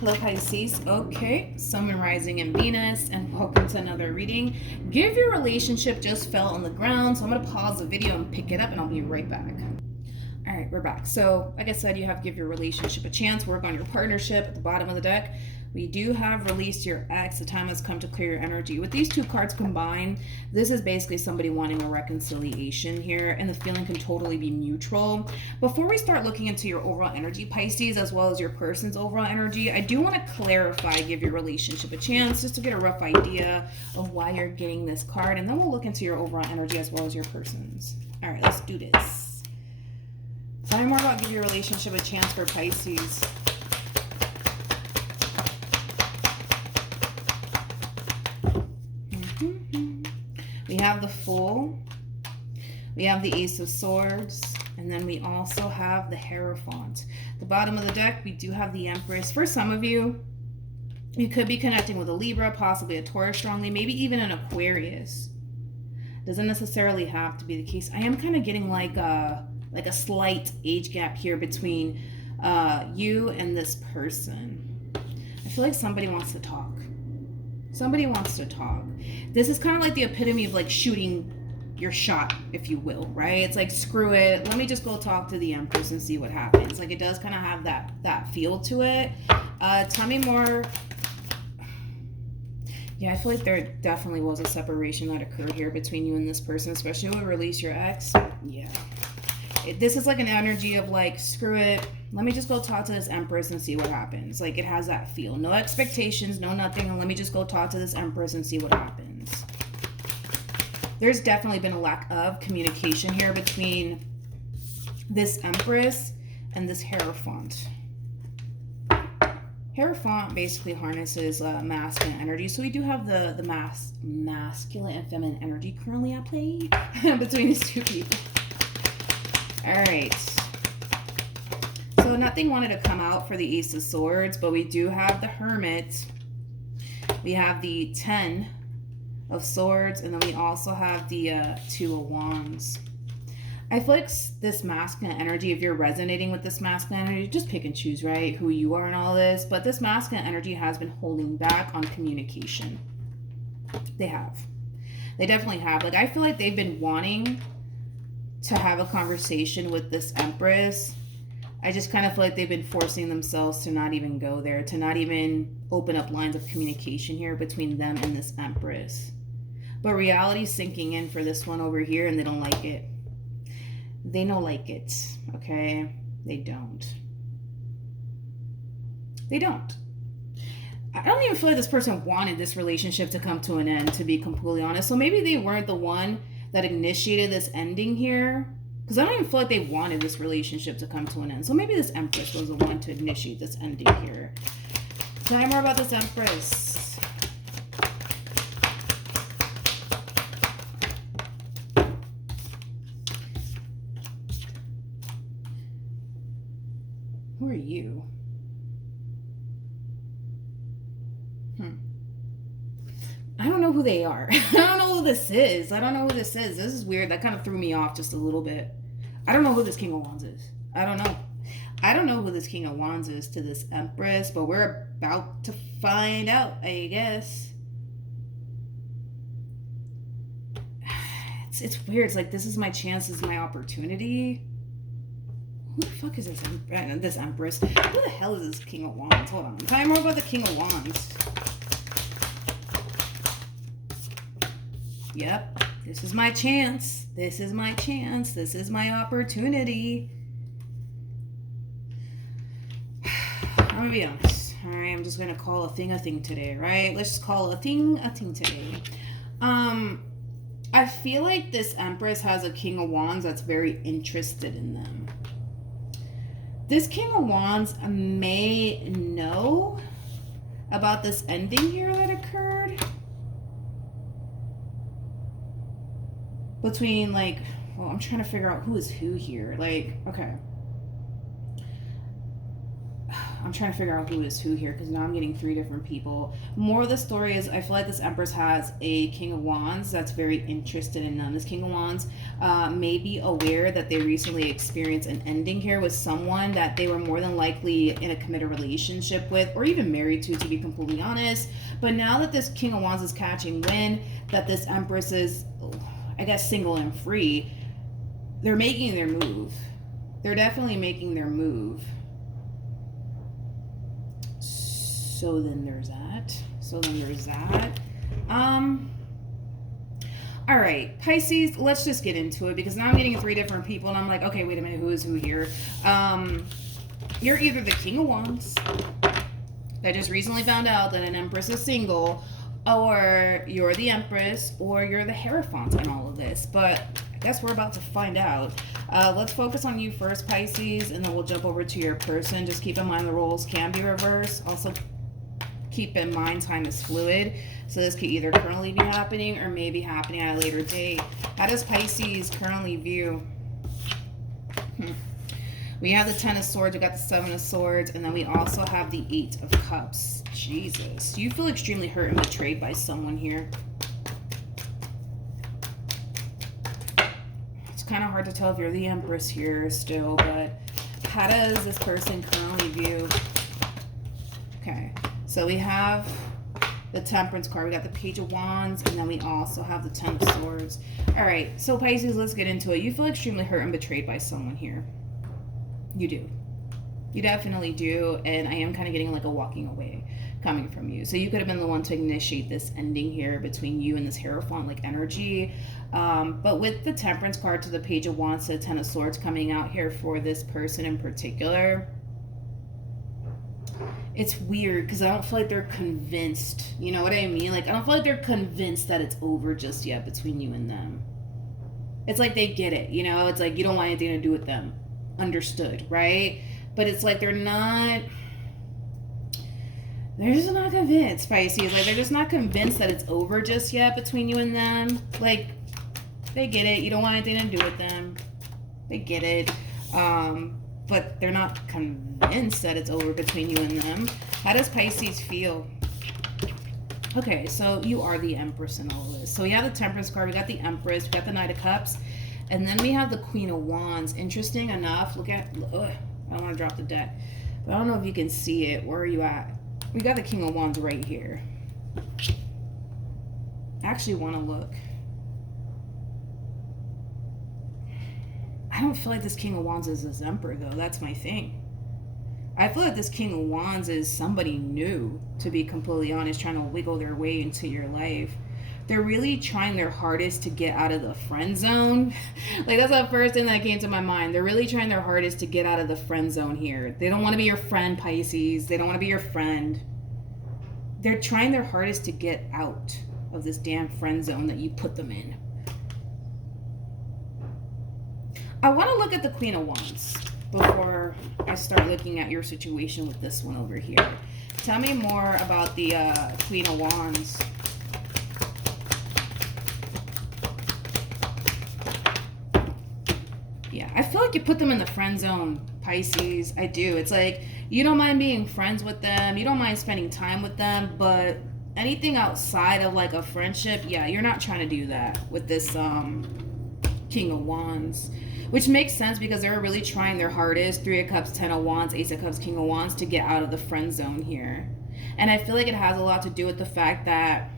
Hello Pisces. Okay, Sun, Moon, Rising, and Venus, and welcome to another reading. Give your relationship just fell on the ground, so I'm gonna pause the video and pick it up, and I'll be right back. All right, we're back. So, like I said, you have give your relationship a chance. Work on your partnership at the bottom of the deck. We do have release your ex. The time has come to clear your energy. With these two cards combined, this is basically somebody wanting a reconciliation here, and the feeling can totally be mutual. Before we start looking into your overall energy, Pisces, as well as your person's overall energy, I do want to clarify, give your relationship a chance, just to get a rough idea of why you're getting this card, and then we'll look into your overall energy as well as your person's. All right, let's do this. Tell me more about give your relationship a chance for Pisces. We have the Fool, we have the Ace of Swords, and then we also have the Hierophant. The bottom of the deck, we do have the Empress. For some of you, you could be connecting with a Libra, possibly a Taurus strongly, maybe even an Aquarius. Doesn't necessarily have to be the case. I am kind of getting like a slight age gap here between you and this person. I feel like somebody wants to talk. Somebody wants to talk. This is kind of like the epitome of like shooting your shot, if you will, right? It's like, screw it. Let me just go talk to the Empress and see what happens. Like, it does kind of have that feel to it. Tell me more. Yeah, I feel like there definitely was a separation that occurred here between you and this person, especially with release your ex. Yeah. This is like an energy of like, screw it. Let me just go talk to this Empress and see what happens. Like, it has that feel. No expectations, no nothing. And let me just go talk to this Empress and see what happens. There's definitely been a lack of communication here between this Empress and this Hierophant. Hierophant basically harnesses masculine energy. So we do have the masculine and feminine energy currently at play between these two people. All right. So nothing wanted to come out for the Ace of Swords, but we do have the Hermit. We have the 10 of Swords, and then we also have the 2 of Wands. I feel like this masculine energy, if you're resonating with this masculine energy, just pick and choose, right, who you are and all this. But this masculine energy has been holding back on communication. They have. They definitely have. Like, I feel like they've been wanting to have a conversation with this Empress. I just kind of feel like they've been forcing themselves to not even go there, to not even open up lines of communication here between them and this Empress. But reality's sinking in for this one over here, and they don't like it. They don't like it, okay? They don't. They don't. I don't even feel like this person wanted this relationship to come to an end, to be completely honest. So maybe they weren't the one that initiated this ending here, because I don't even feel like they wanted this relationship to come to an end. So maybe this Empress was the one to initiate this ending here. Tell me more about this Empress. Who are you? I don't know who they are. I don't know who this is. I don't know who this is. This is weird. That kind of threw me off just a little bit. I don't know who this King of Wands is. I don't know. I don't know who this King of Wands is to this Empress, but we're about to find out, I guess. It's weird. It's like, this is my chance. This is my opportunity. Who the fuck is this Empress? Who the hell is this King of Wands? Hold on. Tell me more about the King of Wands. Yep, this is my chance. This is my chance. This is my opportunity. I'm gonna be honest. All right, I'm just gonna call a thing today, right? Let's just call a thing today. I feel like this Empress has a King of Wands that's very interested in them. This King of Wands may know about this ending here that occurred. Between, like, well, I'm trying to figure out who is who here. Like, okay. I'm trying to figure out who is who here because now I'm getting 3 different people. More of the story is I feel like this Empress has a King of Wands that's very interested in them. This King of Wands may be aware that they recently experienced an ending here with someone that they were more than likely in a committed relationship with or even married to be completely honest. But now that this King of Wands is catching wind that this Empress is, I guess, single and free, they're making their move. They're definitely making their move. So then there's that. All right, Pisces, let's just get into it because now I'm getting 3 different people and I'm like, okay, wait a minute, who is who here? You're either the King of Wands that just recently found out that an Empress is single, or you're the Empress, or you're the Hierophant in all of this. But I guess we're about to find out. Let's focus on you first, Pisces, and then we'll jump over to your person. Just keep in mind the roles can be reversed. Also, keep in mind time is fluid. So this could either currently be happening or maybe happening at a later date. How does Pisces currently view? We have the 10 of Swords, we got the 7 of Swords, and then we also have the 8 of Cups. Jesus. You feel extremely hurt and betrayed by someone here. It's kind of hard to tell if you're the Empress here still, but how does this person currently view? Okay, so we have the Temperance card, we got the Page of Wands, and then we also have the 10 of Swords. All right, so Pisces, let's get into it. You feel extremely hurt and betrayed by someone here. You do. You definitely do, and I am kind of getting like a walking away coming from you. So you could have been the one to initiate this ending here between you and this Hierophant like energy. But with the Temperance card to the Page of Wands to the 10 of Swords coming out here for this person in particular, it's weird because I don't feel like they're convinced. You know what I mean? Like, I don't feel like they're convinced that it's over just yet between you and them. It's like they get it, you know? It's like you don't want anything to do with them. Understood, right? But it's like they're just not convinced, Pisces. Like, they're just not convinced that it's over just yet between you and them. Like, they get it. You don't want anything to do with them. They get it. But they're not convinced that it's over between you and them. How does Pisces feel? Okay, so you are the Empress in all this. So we have the Temperance card. We got the Empress. We got the Knight of Cups. And then we have the Queen of Wands. Interesting enough. Look at... Ugh, I don't want to drop the deck. But I don't know if you can see it. Where are you at? We got the King of Wands right here. I actually want to look. I don't feel like this King of Wands is this Emperor, though. That's my thing. I feel like this King of Wands is somebody new, to be completely honest, trying to wiggle their way into your life. They're really trying their hardest to get out of the friend zone. Like, that's the first thing that came to my mind. They're really trying their hardest to get out of the friend zone here. They don't want to be your friend, Pisces. They don't want to be your friend. They're trying their hardest to get out of this damn friend zone that you put them in. I want to look at the Queen of Wands before I start looking at your situation with this one over here. Tell me more about the Queen of Wands. Yeah, I feel like you put them in the friend zone, Pisces. I do. It's like you don't mind being friends with them. You don't mind spending time with them. But anything outside of like a friendship, yeah, you're not trying to do that with this King of Wands. Which makes sense because they're really trying their hardest. 3 of Cups, 10 of Wands, Ace of Cups, King of Wands to get out of the friend zone here. And I feel like it has a lot to do with the fact that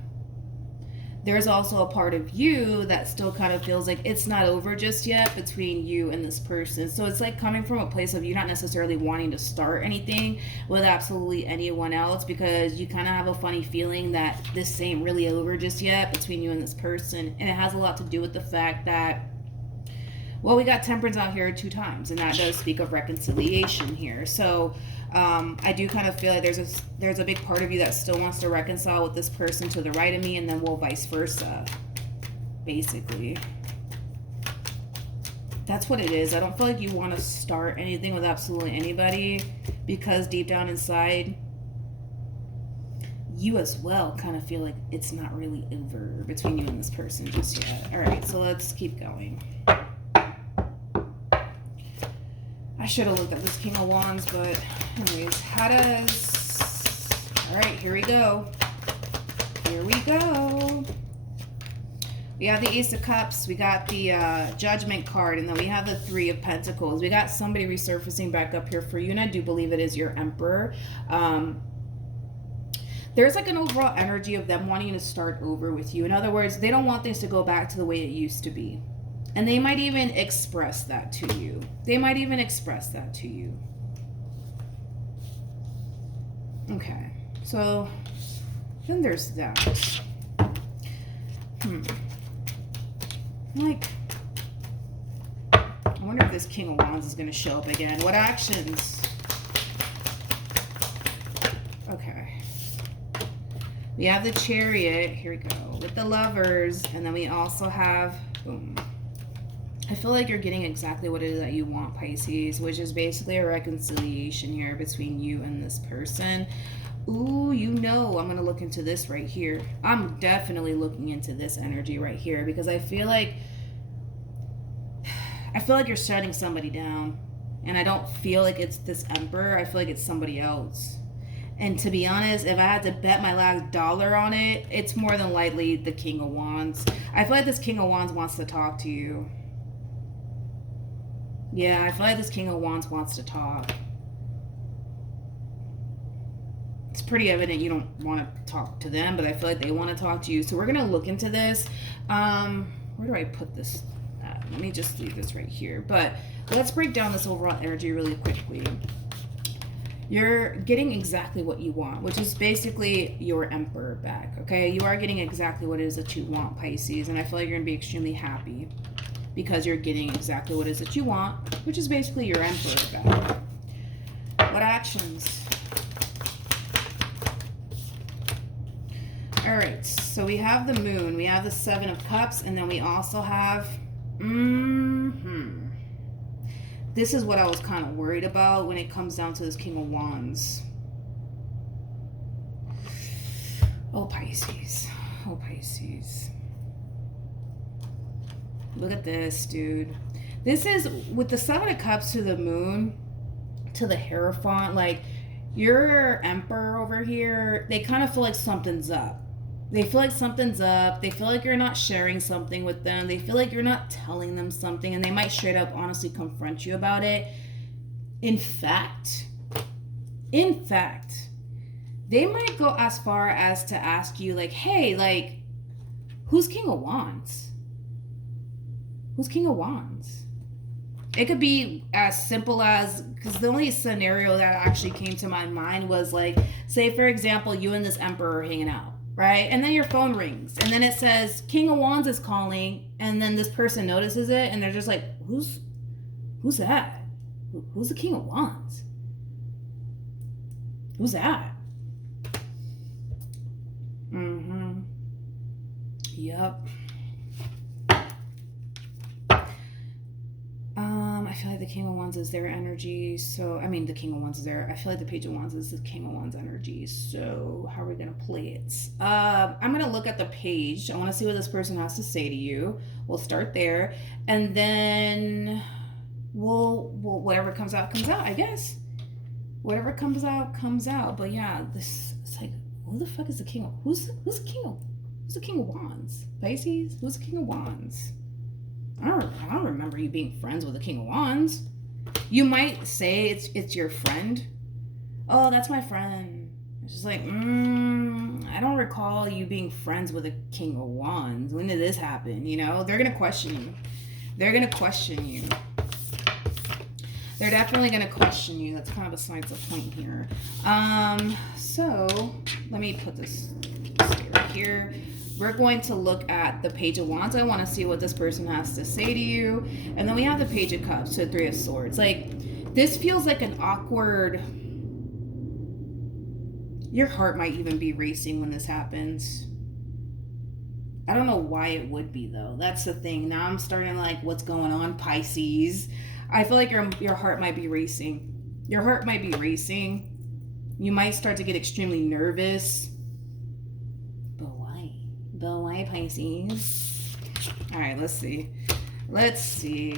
there's also a part of you that still kind of feels like it's not over just yet between you and this person. So it's like coming from a place of you not necessarily wanting to start anything with absolutely anyone else because you kind of have a funny feeling that this ain't really over just yet between you and this person. And it has a lot to do with the fact that, well, we got Temperance out here 2 times, and that does speak of reconciliation here. So I do kind of feel like there's a big part of you that still wants to reconcile with this person to the right of me, and then we'll vice versa, basically. That's what it is. I don't feel like you want to start anything with absolutely anybody because deep down inside, you as well kind of feel like it's not really over between you and this person just yet. All right, so let's keep going. I should have looked at this King of Wands, but anyways, how does... All right, here we go. Here we go. We have the Ace of Cups, we got the Judgment card, and then we have the Three of Pentacles. We got somebody resurfacing back up here for you, and I do believe it is your Emperor. There's like an overall energy of them wanting to start over with you. In other words, they don't want things to go back to the way it used to be. And they might even express that to you. They might even express that to you. Okay, so then there's that. Like, I wonder if this King of Wands is going to show up again. What actions? Okay. We have the Chariot. Here we go. With the Lovers. And then we also have, boom. I feel like you're getting exactly what it is that you want, Pisces, which is basically a reconciliation here between you and this person. Ooh, you know, I'm going to look into this right here. I'm definitely looking into this energy right here because I feel like you're shutting somebody down. And I don't feel like it's this Emperor. I feel like it's somebody else. And to be honest, if I had to bet my last dollar on it, it's more than likely the King of Wands. I feel like this King of Wands wants to talk to you. Yeah, I feel like this King of Wands wants to talk. It's pretty evident you don't want to talk to them, but I feel like they want to talk to you. So we're going to look into this. Where do I put this? Let me just leave this right here. But let's break down this overall energy really quickly. You're getting exactly what you want, which is basically your Emperor back, okay? You are getting exactly what it is that you want, Pisces, and I feel like you're going to be extremely happy because you're getting exactly what it is that you want, which is basically your Emperor back. What actions? All right, so we have the Moon, we have the Seven of Cups, and then we also have, this is what I was kind of worried about when it comes down to this King of Wands. Oh, Pisces. Oh, Pisces. Look at this, dude. This is, with the Seven of Cups to the Moon, to the Hierophant, like, your Emperor over here, they kind of feel like something's up. They feel like something's up. They feel like you're not sharing something with them. They feel like you're not telling them something, and they might straight up honestly confront you about it. In fact, they might go as far as to ask you, like, hey, like, who's King of Wands? Who's King of Wands? It could be as simple as, because the only scenario that actually came to my mind was, like, say, for example, you and this Emperor are hanging out. Right? And then your phone rings and then it says King of Wands is calling, and then this person notices it and they're just like, who's that? Who's the King of Wands? Who's that? Yep. I feel like the King of Wands is their energy. So, I mean, the King of Wands is there. I feel like the Page of Wands is the King of Wands energy. So, how are we going to play it? I'm going to look at the page. I want to see what this person has to say to you. We'll start there. And then we'll whatever comes out, I guess. Whatever comes out. But yeah, it's like, who the fuck is the King of... Who's the King of Wands? Pisces? Who's the King of Wands? I don't remember you being friends with the King of Wands. You might say it's your friend. Oh, that's my friend. It's just like, I don't recall you being friends with a King of Wands. When did this happen? You know, they're going to question you. They're going to question you. They're definitely going to question you. That's kind of besides the point here. So let me put this right here. We're going to look at the Page of Wands. I want to see what this person has to say to you. And then we have the Page of Cups to the Three of Swords. Like, this feels like an awkward... Your heart might even be racing when this happens. I don't know why it would be, though. That's the thing. Now I'm starting like, what's going on, Pisces? I feel like your heart might be racing. Your heart might be racing. You might start to get extremely nervous. But why, Pisces? All right, let's see. Let's see.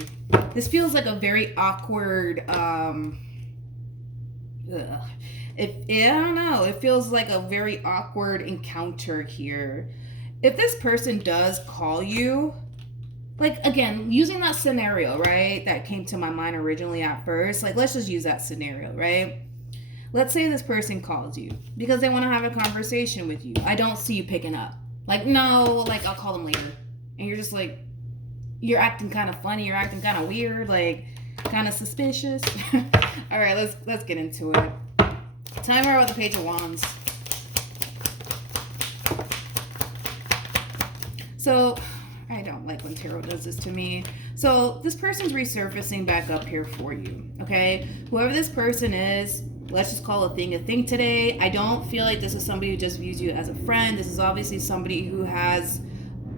This feels like a very awkward, I don't know. It feels like a very awkward encounter here. If this person does call you, like, again, using that scenario, right, that came to my mind originally at first, like, let's just use that scenario, right? Let's say this person calls you because they want to have a conversation with you. I don't see you picking up. Like, no, like, I'll call them later. And you're just like, you're acting kind of funny. You're acting kind of weird, like, kind of suspicious. All right, let's get into it. Tell me more about the Page of Wands. So, I don't like when tarot does this to me. So, this person's resurfacing back up here for you, okay? Whoever this person is, let's just call a thing today. I don't feel like this is somebody who just views you as a friend. This is obviously somebody who has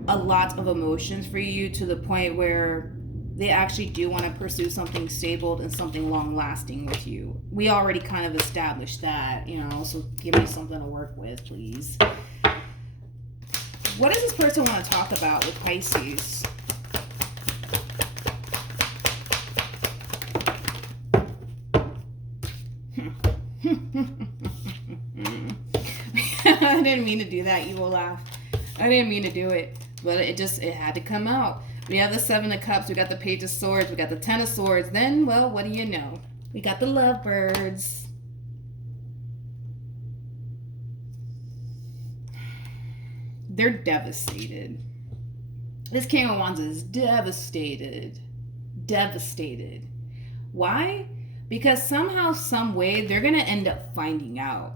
a lot of emotions for you to the point where they actually do want to pursue something stable and something long-lasting with you. We already kind of established that, you know, so give me something to work with, please. What does this person want to talk about with Pisces? I didn't mean to do that, you will laugh. I didn't mean to do it, but it had to come out. We have the Seven of Cups, we got the Page of Swords, we got the Ten of Swords. Then, well, what do you know? We got the Lovebirds. They're devastated. This King of Wands is devastated. Devastated. Why? Because somehow, some way, they're going to end up finding out.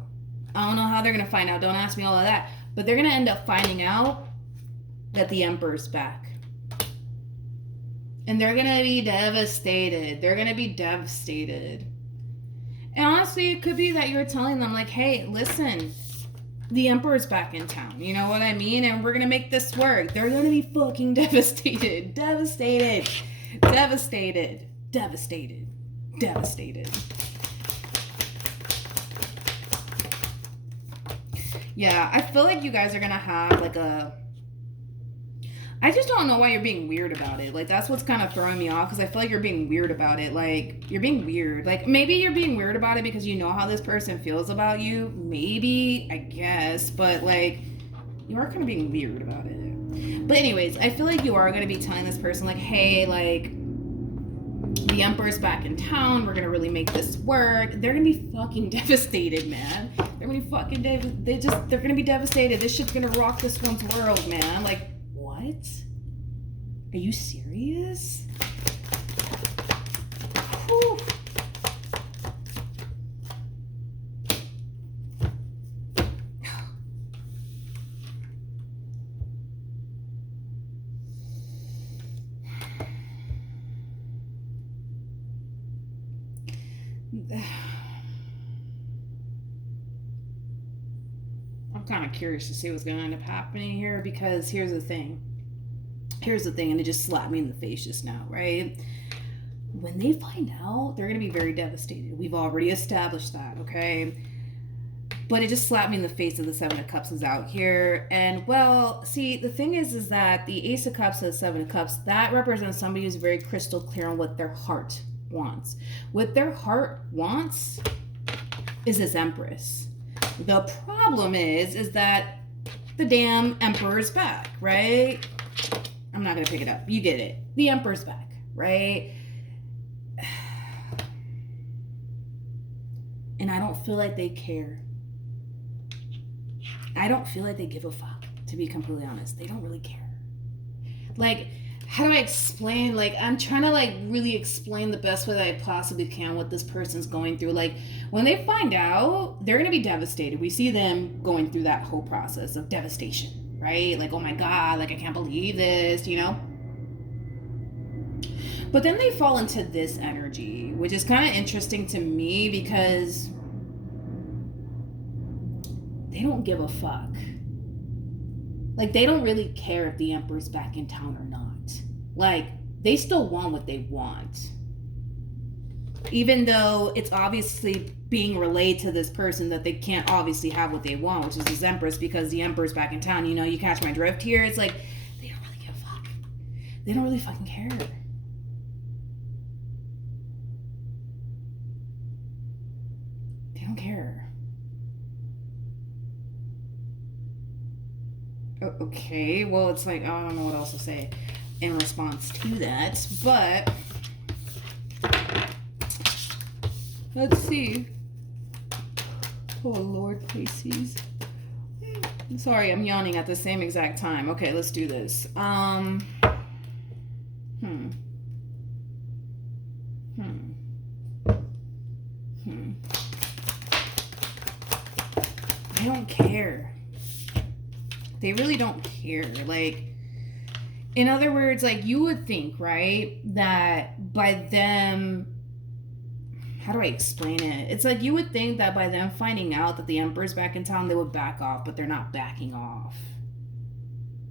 I don't know how they're going to find out. Don't ask me all of that. But they're going to end up finding out that the Emperor's back. And they're going to be devastated. They're going to be devastated. And honestly, it could be that you're telling them, like, hey, listen, the Emperor's back in town. You know what I mean? And we're going to make this work. They're going to be fucking devastated. Devastated. Devastated. Devastated. Devastated. Yeah, I feel like you guys are going to have, like, I just don't know why you're being weird about it. Like, that's what's kind of throwing me off, because I feel like you're being weird about it. Like, you're being weird. Like, maybe you're being weird about it because you know how this person feels about you. Maybe, I guess. But, like, you are kind of being weird about it. But anyways, I feel like you are going to be telling this person, like, hey, like, the Emperor's back in town. We're going to really make this work. They're going to be fucking devastated, man. They're going to be fucking they're going to be devastated. This shit's going to rock this one's world, man. Like, what? Are you serious? Whew. I'm kind of curious to see what's going to end up happening here, because here's the thing, and it just slapped me in the face just now, right? When they find out, they're going to be very devastated. We've already established that, okay? But it just slapped me in the face that the Seven of Cups is out here. And, well, see, the thing is that the Ace of Cups and the Seven of Cups, that represents somebody who's very crystal clear on what their heart wants. What their heart wants is this Empress. The problem is that the damn Emperor's back, right? I'm not going to pick it up. You get it. The Emperor's back, right? And I don't feel like they care. I don't feel like they give a fuck, to be completely honest. They don't really care. Like, how do I explain? Like, I'm trying to, like, really explain the best way that I possibly can what this person's going through. Like, when they find out, they're going to be devastated. We see them going through that whole process of devastation. Right? Like, oh my God, like, I can't believe this, you know? But then they fall into this energy, which is kind of interesting to me because they don't give a fuck. Like, they don't really care if the Emperor's back in town or not. Like, they still want what they want. Even though it's obviously being relayed to this person that they can't obviously have what they want, which is this Empress, because the Emperor's back in town. You know, you catch my drift here? It's like, they don't really give a fuck. They don't really fucking care. They don't care. Okay, well, it's like, I don't know what else to say in response to that, but let's see. Oh, Lord, Pisces. Sorry, I'm yawning at the same exact time. Okay, let's do this. I don't care. They really don't care. Like, in other words, like, you would think, right, that by them, how do I explain it? It's like you would think that by them finding out that the Emperor's back in town, they would back off, but they're not backing off.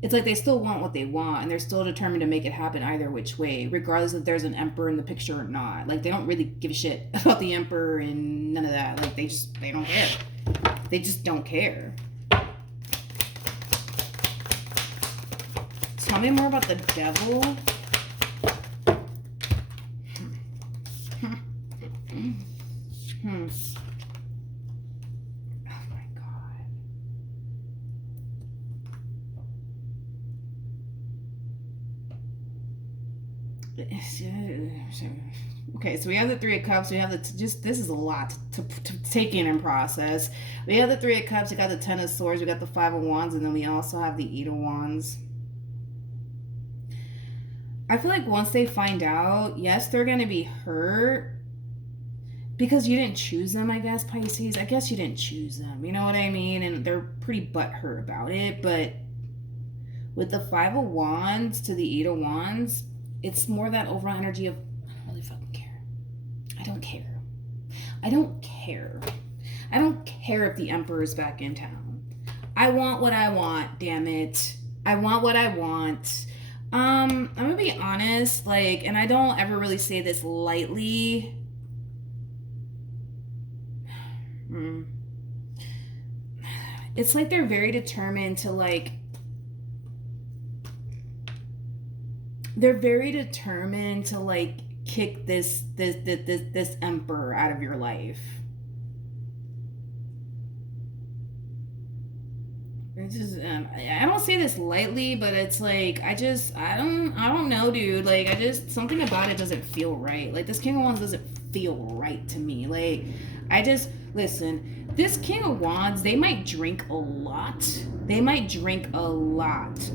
It's like they still want what they want, and they're still determined to make it happen either which way, regardless if there's an Emperor in the picture or not. Like, they don't really give a shit about the Emperor and none of that. Like, they don't care. They just don't care. Tell me more about the Devil. Oh my God. Okay, so we have the Three of Cups. We have this is a lot to take in and process. We have the Three of Cups. We got the Ten of Swords. We got the Five of Wands, and then we also have the Eight of Wands. I feel like once they find out, yes, they're going to be hurt because you didn't choose them, I guess, Pisces. I guess you didn't choose them. You know what I mean? And they're pretty butthurt about it. But with the Five of Wands to the Eight of Wands, it's more that overall energy of, I don't really fucking care. I don't care. I don't care. I don't care if the Emperor is back in town. I want what I want, damn it. I want what I want. I'm gonna be honest, like, and I don't ever really say this lightly. It's like they're very determined to, like, kick this Emperor out of your life. It's just, I don't say this lightly, but it's like, I don't know, dude. Like, something about it doesn't feel right. Like, this King of Wands doesn't feel right to me. Like, listen, this King of Wands, they might drink a lot.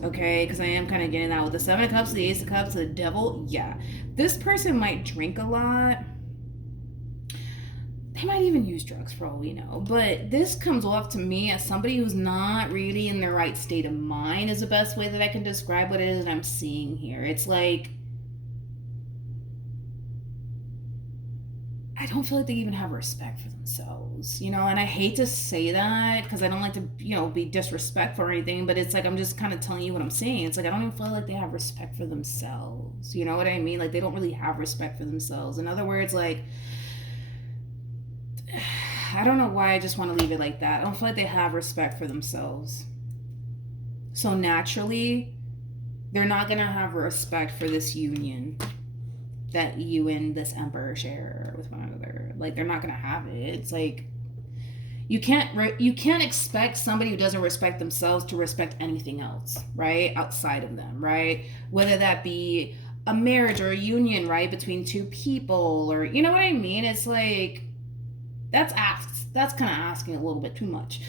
Okay? Because I am kind of getting that with the Seven of Cups, the Ace of Cups, the Devil. Yeah. This person might drink a lot. They might even use drugs for all we know. But this comes off to me as somebody who's not really in their right state of mind is the best way that I can describe what it is that I'm seeing here. It's like, I don't feel like they even have respect for themselves, you know? And I hate to say that because I don't like to, be disrespectful or anything, but it's like, I'm just kind of telling you what I'm saying. It's like, I don't even feel like they have respect for themselves. You know what I mean? Like, they don't really have respect for themselves. In other words, like, I don't know why I just want to leave it like that. I don't feel like they have respect for themselves. So naturally, they're not going to have respect for this union that you and this Emperor share with one another. Like, they're not going to have it. It's like, you can't expect somebody who doesn't respect themselves to respect anything else, right? Outside of them, right? Whether that be a marriage or a union, right? Between two people, or, you know what I mean? It's like, that's kind of asking a little bit too much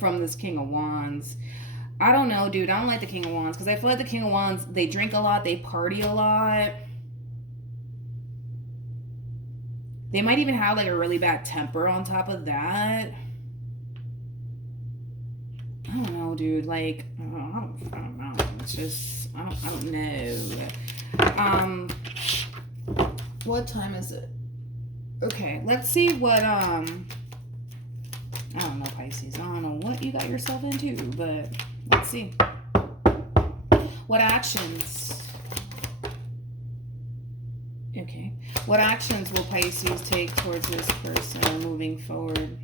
from this King of Wands. I don't know, dude. I don't like the King of Wands because I feel like the King of Wands, they drink a lot, they party a lot. They might even have like a really bad temper on top of that. I don't know, dude. Like, I don't know. It's just, I don't know. What time is it? Okay, let's see what, I don't know, Pisces. I don't know what you got yourself into, but let's see. What actions? Okay. What actions will Pisces take towards this person moving forward?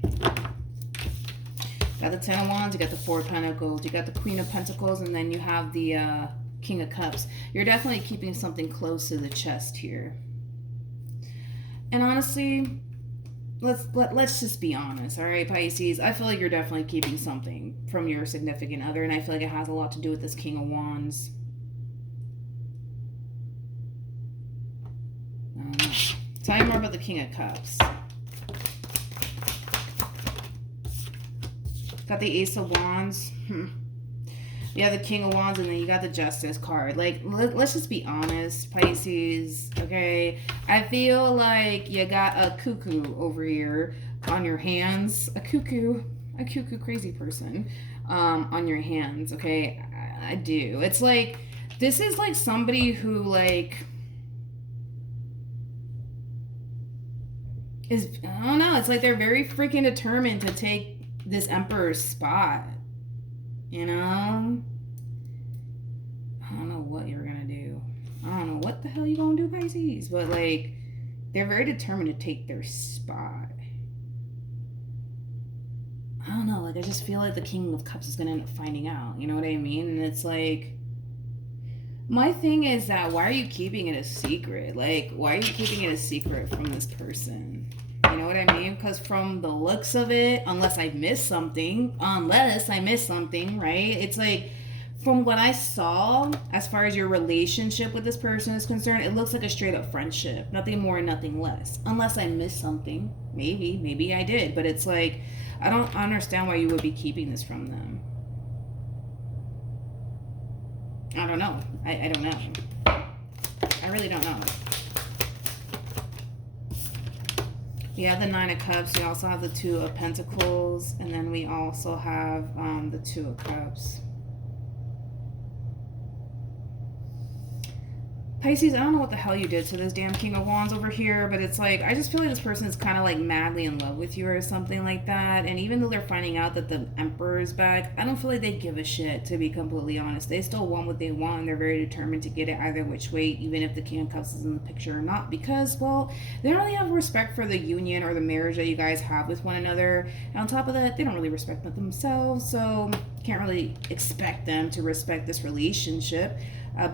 Got the Ten of Wands, you got the Four of Pentacles, you got the Queen of Pentacles, and then you have the King of Cups. You're definitely keeping something close to the chest here. And honestly, let's just be honest, all right, Pisces? I feel like you're definitely keeping something from your significant other, and I feel like it has a lot to do with this King of Wands. Tell me more about the King of Cups. Got the Ace of Wands. Yeah, the King of Wands, and then you got the Justice card. Like, let's just be honest, Pisces, okay? I feel like you got a cuckoo over here on your hands. A cuckoo crazy person on your hands, okay? I do. It's like, this is like somebody who, like, is, I don't know, it's like they're very freaking determined to take this Emperor's spot, you know? I don't know what you're gonna do. I don't know what the hell you're gonna do, Pisces, but like, they're very determined to take their spot. I don't know, like, I just feel like the King of Cups is gonna end up finding out, you know what I mean? And it's like, my thing is that, why are you keeping it a secret? Like, why are you keeping it a secret from this person? You know what I mean? Because from the looks of it, unless I missed something, right? It's like, from what I saw, as far as your relationship with this person is concerned, it looks like a straight up friendship. Nothing more, nothing less. Unless I missed something. Maybe I did. But it's like, I don't understand why you would be keeping this from them. I don't know. I don't know. I really don't know. We have the Nine of Cups. We also have the Two of Pentacles. And then we also have the Two of Cups. Pisces, I don't know what the hell you did to this damn King of Wands over here, but it's like, I just feel like this person is kind of like madly in love with you or something like that. And even though they're finding out that the Emperor is back, I don't feel like they give a shit, to be completely honest. They still want what they want, and they're very determined to get it either which way, even if the King of Cups is in the picture or not, because, well, they don't really have respect for the union or the marriage that you guys have with one another. And on top of that, they don't really respect themselves, so can't really expect them to respect this relationship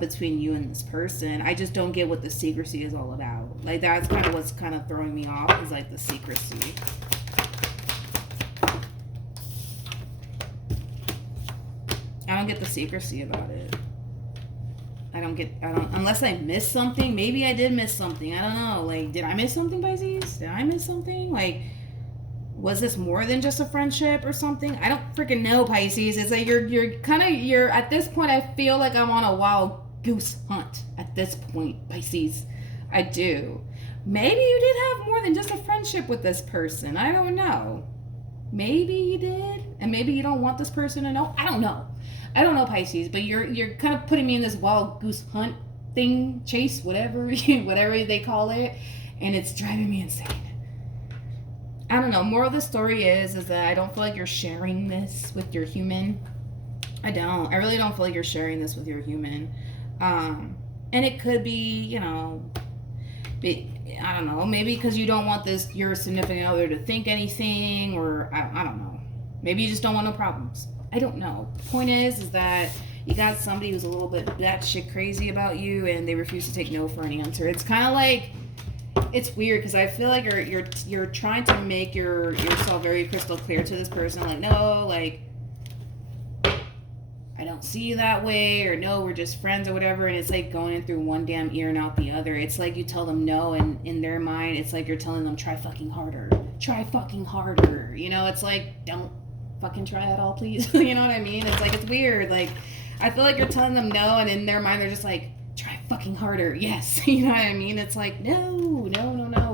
between you and this person. I just don't get what the secrecy is all about. Like, that's kind of what's kind of throwing me off, is like the secrecy. I don't get the secrecy about it. I don't, unless I missed something. Maybe I did miss something. I don't know. Like, did I miss something, Pisces? Did I miss something? Like, was this more than just a friendship or something? I don't freaking know, Pisces. It's like you're at this point, I feel like I'm on a wild goose hunt at this point, Pisces. I do. Maybe you did have more than just a friendship with this person. I don't know. Maybe you did, and maybe you don't want this person to know. I don't know, Pisces. But you're kind of putting me in this wild goose hunt thing, chase, whatever they call it, and it's driving me insane. I don't know. Moral of the story is that I don't feel like you're sharing this with your human. I don't. I really don't feel like you're sharing this with your human. And it could be, you know, I don't know, maybe because you don't want your significant other to think anything, or I don't know. Maybe you just don't want no problems. I don't know. Point is that you got somebody who's a little bit batshit crazy about you, and they refuse to take no for an answer. It's kind of like, it's weird because I feel like you're trying to make yourself very crystal clear to this person, like, no, like, I don't see you that way, or no, we're just friends or whatever, and it's like going in through one damn ear and out the other. It's like you tell them no, and in their mind, it's like you're telling them, try fucking harder. You know, it's like, don't fucking try at all, please. You know what I mean? It's like, it's weird. Like, I feel like you're telling them no, and in their mind, they're just like, try fucking harder. Yes. You know what I mean? It's like, no.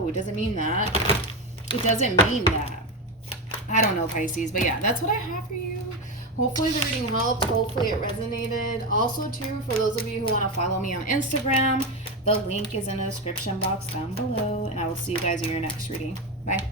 It doesn't mean that. It doesn't mean that. I don't know, Pisces. But yeah, that's what I have for you. Hopefully the reading helped. Hopefully it resonated. Also, too, for those of you who want to follow me on Instagram, the link is in the description box down below. And I will see you guys in your next reading. Bye.